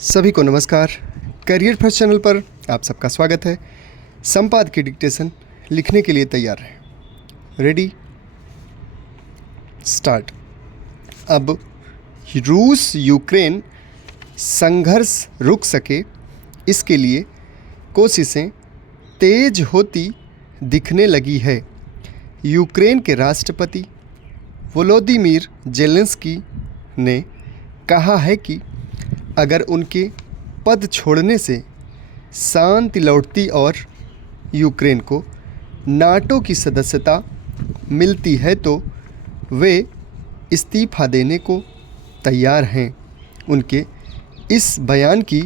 सभी को नमस्कार। करियर फर्स्ट चैनल पर आप सबका स्वागत है। संपाद की डिक्टेशन लिखने के लिए तैयार है। Ready start. अब रूस यूक्रेन संघर्ष रुक सके, इसके लिए कोशिशें तेज होती दिखने लगी है। यूक्रेन के राष्ट्रपति वोलोदिमीर जेलेंस्की ने कहा है कि अगर उनके पद छोड़ने से शांति लौटती और यूक्रेन को नाटो की सदस्यता मिलती है तो वे इस्तीफा देने को तैयार हैं। उनके इस बयान की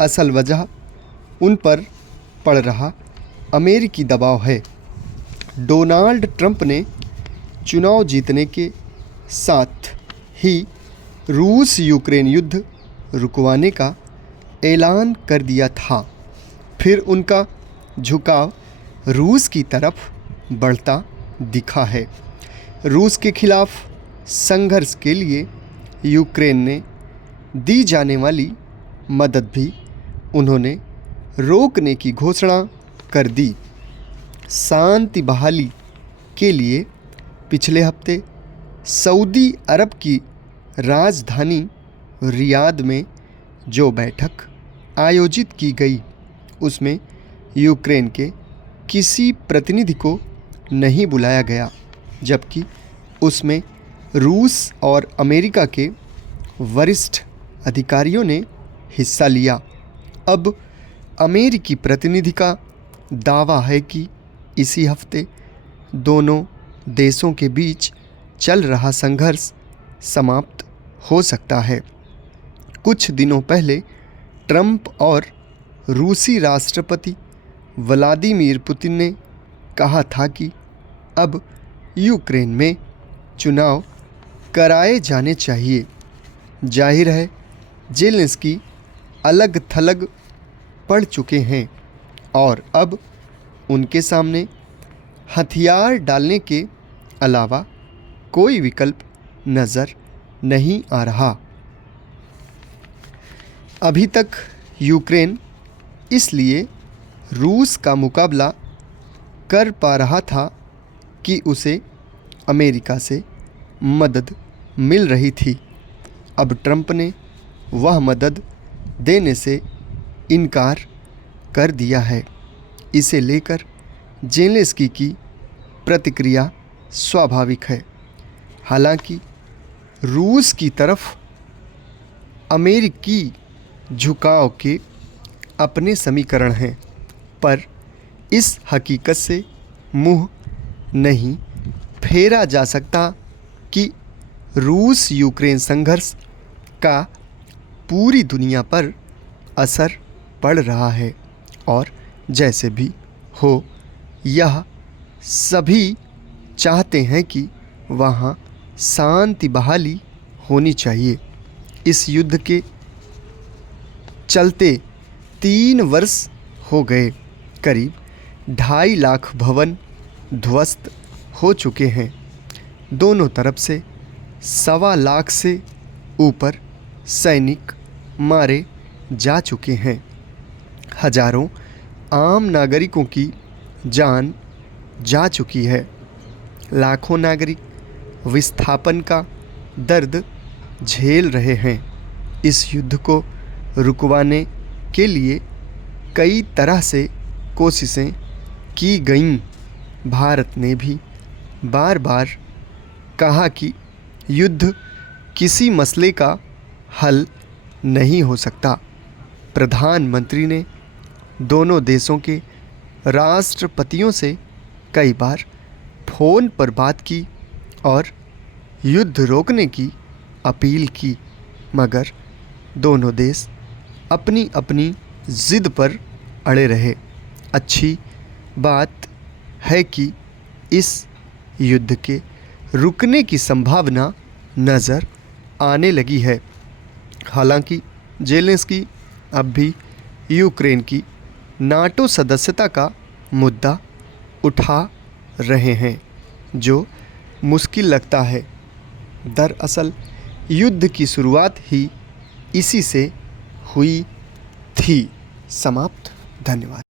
असल वजह उन पर पड़ रहा अमेरिकी दबाव है। डोनाल्ड ट्रंप ने चुनाव जीतने के साथ ही रूस यूक्रेन युद्ध रुकवाने का ऐलान कर दिया था। फिर उनका झुकाव रूस की तरफ बढ़ता दिखा है। रूस के खिलाफ संघर्ष के लिए यूक्रेन ने दी जाने वाली मदद भी उन्होंने रोकने की घोषणा कर दी। शांति बहाली के लिए पिछले हफ्ते सऊदी अरब की राजधानी रियाद में जो बैठक आयोजित की गई, उसमें यूक्रेन के किसी प्रतिनिधि को नहीं बुलाया गया, जबकि उसमें रूस और अमेरिका के वरिष्ठ अधिकारियों ने हिस्सा लिया। अब अमेरिकी प्रतिनिधि का दावा है कि इसी हफ्ते दोनों देशों के बीच चल रहा संघर्ष समाप्त हो सकता है। कुछ दिनों पहले ट्रंप और रूसी राष्ट्रपति व्लादिमीर पुतिन ने कहा था कि अब यूक्रेन में चुनाव कराए जाने चाहिए। जाहिर है जेलेंस्की अलग थलग पड़ चुके हैं और अब उनके सामने हथियार डालने के अलावा कोई विकल्प नज़र नहीं आ रहा। अभी तक यूक्रेन इसलिए रूस का मुकाबला कर पा रहा था कि उसे अमेरिका से मदद मिल रही थी। अब ट्रंप ने वह मदद देने से इनकार कर दिया है। इसे लेकर जेलेंस्की की प्रतिक्रिया स्वाभाविक है। हालांकि रूस की तरफ अमेरिकी झुकाव के अपने समीकरण हैं, पर इस हकीकत से मुंह नहीं फेरा जा सकता कि रूस यूक्रेन संघर्ष का पूरी दुनिया पर असर पड़ रहा है और जैसे भी हो, यह सभी चाहते हैं कि वहाँ शांति बहाली होनी चाहिए। इस युद्ध के चलते 3 वर्ष हो गए। करीब 2.5 लाख भवन ध्वस्त हो चुके हैं। दोनों तरफ से 1.25 लाख से ऊपर सैनिक मारे जा चुके हैं। हजारों आम नागरिकों की जान जा चुकी है। लाखों नागरिक विस्थापन का दर्द झेल रहे हैं। इस युद्ध को रुकवाने के लिए कई तरह से कोशिशें की गईं। भारत ने भी बार बार कहा कि युद्ध किसी मसले का हल नहीं हो सकता। प्रधानमंत्री ने दोनों देशों के राष्ट्रपतियों से कई बार फ़ोन पर बात की और युद्ध रोकने की अपील की, मगर दोनों देश अपनी अपनी ज़िद पर अड़े रहे। अच्छी बात है कि इस युद्ध के रुकने की संभावना नज़र आने लगी है। हालांकि जेलेंस्की अब भी यूक्रेन की नाटो सदस्यता का मुद्दा उठा रहे हैं, जो मुश्किल लगता है। दरअसल युद्ध की शुरुआत ही इसी से हुई थी। समाप्त। धन्यवाद।